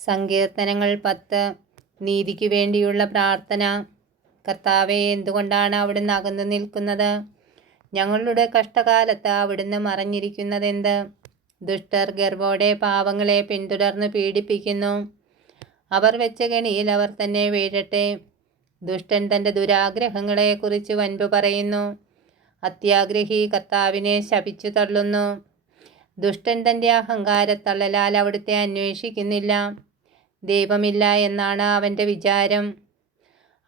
സങ്കീർത്തനങ്ങൾ 10. നീതിക്ക് വേണ്ടിയുള്ള പ്രാർത്ഥന. കർത്താവേ, എന്തുകൊണ്ടാണ് അവിടുന്ന് അകന്നു നിൽക്കുന്നത്? ഞങ്ങളുടെ കഷ്ടകാലത്ത് അവിടുന്ന് മറഞ്ഞിരിക്കുന്നതെന്ത്? ദുഷ്ടർ ഗർവോടെ പാവങ്ങളെ പിന്തുടർന്ന് പീഡിപ്പിക്കുന്നു. അവർ വെച്ച കെണിയിൽ അവർ തന്നെ വീഴട്ടെ. ദുഷ്ടൻ തൻ്റെ ദുരാഗ്രഹങ്ങളെക്കുറിച്ച് വൻപ് പറയുന്നു. അത്യാഗ്രഹി കർത്താവിനെ ശപിച്ചു തള്ളുന്നു. ദുഷ്ടൻ തൻ്റെ അഹങ്കാരത്തള്ളലാൽ അവിടുത്തെ അന്വേഷിക്കുന്നില്ല. ദൈവമില്ല എന്നാണ് അവൻ്റെ വിചാരം.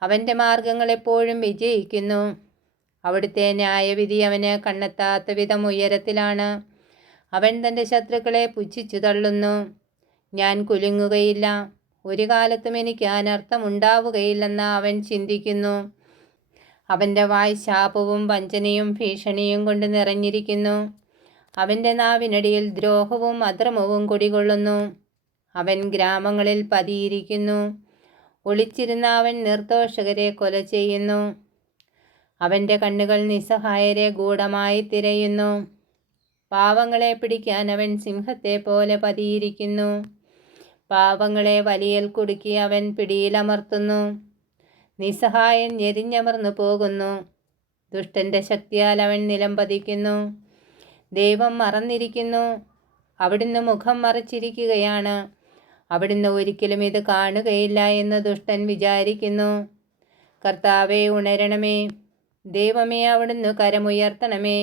അവൻ്റെ മാർഗങ്ങൾ എപ്പോഴും വിജയിക്കുന്നു. അവിടുത്തെ ന്യായവിധി അവന് കണ്ണെത്താത്ത വിധം ഉയരത്തിലാണ്. അവൻ തൻ്റെ ശത്രുക്കളെ പുച്ഛിച്ചു തള്ളുന്നു. ഞാൻ കുലുങ്ങുകയില്ല, ഒരു കാലത്തും എനിക്ക് അനർത്ഥമുണ്ടാവുകയില്ലെന്ന് അവൻ ചിന്തിക്കുന്നു. അവൻ്റെ വായ് ശാപവും വഞ്ചനയും ഭീഷണിയും കൊണ്ട് നിറഞ്ഞിരിക്കുന്നു. അവൻ്റെ നാവിനടിയിൽ ദ്രോഹവും അധർമ്മവും കുടികൊള്ളുന്നു. അവൻ ഗ്രാമങ്ങളിൽ പതിയിരിക്കുന്നു. ഒളിച്ചിരുന്ന അവൻ നിർദോഷകരെ കൊല ചെയ്യുന്നു. അവൻ്റെ കണ്ണുകൾ നിസ്സഹായരെ ഗൂഢമായി തിരയുന്നു. പാവങ്ങളെ പിടിക്കാൻ അവൻ സിംഹത്തെ പോലെ പതിയിരിക്കുന്നു. പാവങ്ങളെ വലിയൽ കുടുക്കി അവൻ പിടിയിലമർത്തുന്നു. നിസ്സഹായൻ ഞെരിഞ്ഞമർന്നു പോകുന്നു. ദുഷ്ടൻ്റെ ശക്തിയാൽ അവൻ നിലം പതിക്കുന്നു. ദൈവം മറന്നിരിക്കുന്നു. അവിടുന്ന് മുഖം മറച്ചിരിക്കുകയാണ്. അവിടുന്ന് ഒരിക്കലും ഇത് കാണുകയില്ല എന്ന് ദുഷ്ടൻ വിചാരിക്കുന്നു. കർത്താവേ, ഉണരണമേ. ദൈവമേ, അവിടുന്ന് കരമുയർത്തണമേ.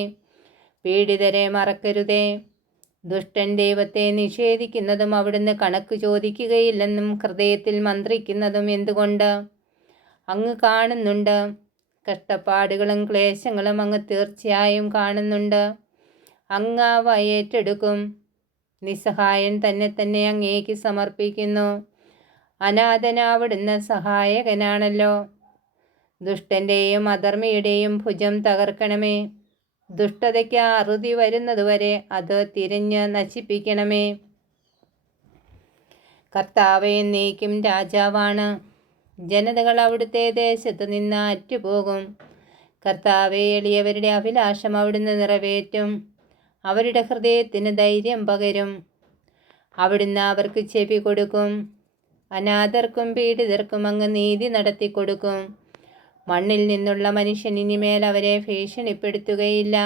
പീഡിതരെ മറക്കരുതേ. ദുഷ്ടൻ ദൈവത്തെ നിഷേധിക്കുന്നതും അവിടുന്ന് കണക്ക് ചോദിക്കുകയില്ലെന്നും ഹൃദയത്തിൽ മന്ത്രിക്കുന്നതും എന്തുകൊണ്ട്? അങ്ങ് കാണുന്നുണ്ട്. കഷ്ടപ്പാടുകളും ക്ലേശങ്ങളും അങ്ങ് തീർച്ചയായും കാണുന്നുണ്ട്. അങ്ങ് അവ ഏറ്റെടുക്കും. നിസ്സഹായൻ തന്നെ അങ്ങേക്ക് സമർപ്പിക്കുന്നു. അനാഥന അവിടുന്ന് സഹായകനാണല്ലോ. ദുഷ്ടൻ്റെയും അധർമ്മിയുടെയും ഭുജം തകർക്കണമേ. ദുഷ്ടതയ്ക്ക് അറുതി വരുന്നതുവരെ അത് തിരിഞ്ഞ് നശിപ്പിക്കണമേ. കർത്താവ് എന്നേക്കും രാജാവാണ്. ജനതകൾ അവിടുത്തെ ദേശത്ത് നിന്ന് അറ്റുപോകും. കർത്താവെ, എളിയവരുടെ അഭിലാഷം അവിടുന്ന് നിറവേറ്റും. അവരുടെ ഹൃദയത്തിന് ധൈര്യം പകരും. അവിടുന്ന് അവർക്ക് ചെവി കൊടുക്കും. അനാഥർക്കും പീഡിതർക്കും അങ്ങ് നീതി നടത്തി കൊടുക്കും. മണ്ണിൽ നിന്നുള്ള മനുഷ്യൻ ഇനിമേൽ അവരെ ഭീഷണിപ്പെടുത്തുകയില്ല.